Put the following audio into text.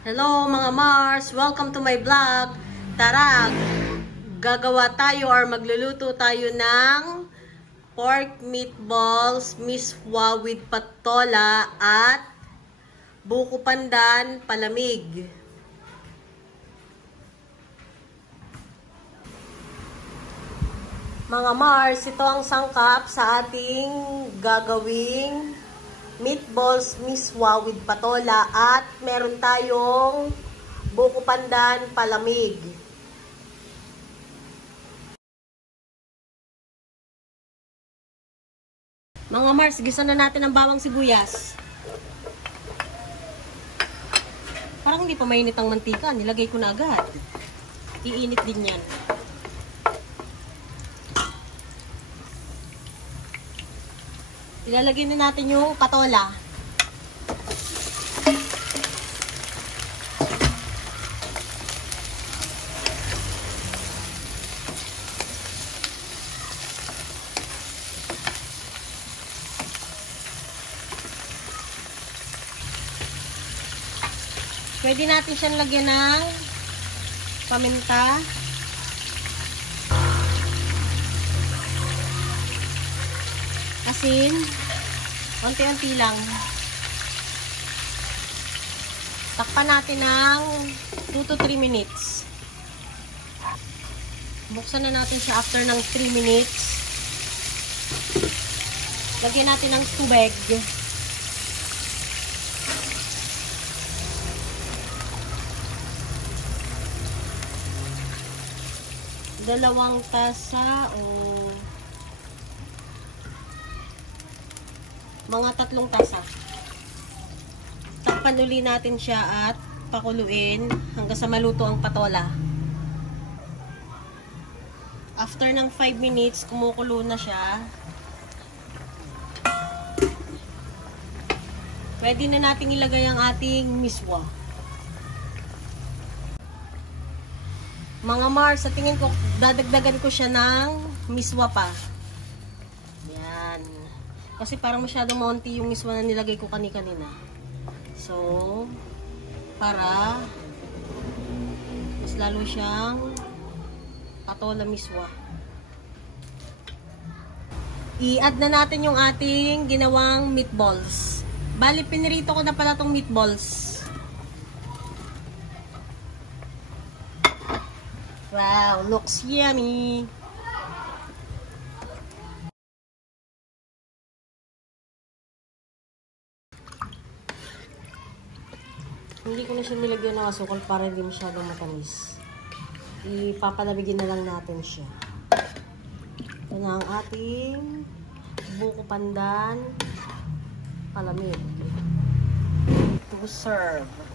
Hello mga Mars! Welcome to my vlog! Tara! Gagawa tayo or magluluto tayo ng pork meatballs, miswa with patola at buko pandan palamig. Mga Mars, ito ang sangkap sa ating gagawing meatballs miswa with patola at meron tayong buko pandan palamig. Mga Mars, gisa na natin ang bawang sibuyas. Parang hindi pa mainit ang mantika, nilagay ko na agad. Iinit din yan. Ilalagay na natin yung patola. Pwede natin siyang lagyan ng paminta. Asin. Unti-unti lang. Takpan natin ng 2 to 3 minutes. Buksan na natin siya after ng 3 minutes. Lagyan natin ng tubig. Dalawang tasa o mga 3 tasa. Takpan uli natin siya at pakuluin hanggang sa maluto ang patola. After ng 5 minutes, kumukulo na siya. Pwede na nating ilagay ang ating miswa. Mga Mars, sa tingin ko, dadagdagan ko siya ng miswa pa. Yan. Kasi parang masyadong maunti yung miswa na nilagay ko kanina. So, para mas lalo siyang patola miswa. I-add na natin yung ating ginawang meatballs. Bali, pinirito ko na pala tong meatballs. Wow, looks yummy! Hindi ko na siya nilagyan ng asukal para hindi masyadong matamis. Ipapalamigin na lang natin siya. Ito na ang ating buko pandan palamig. To serve.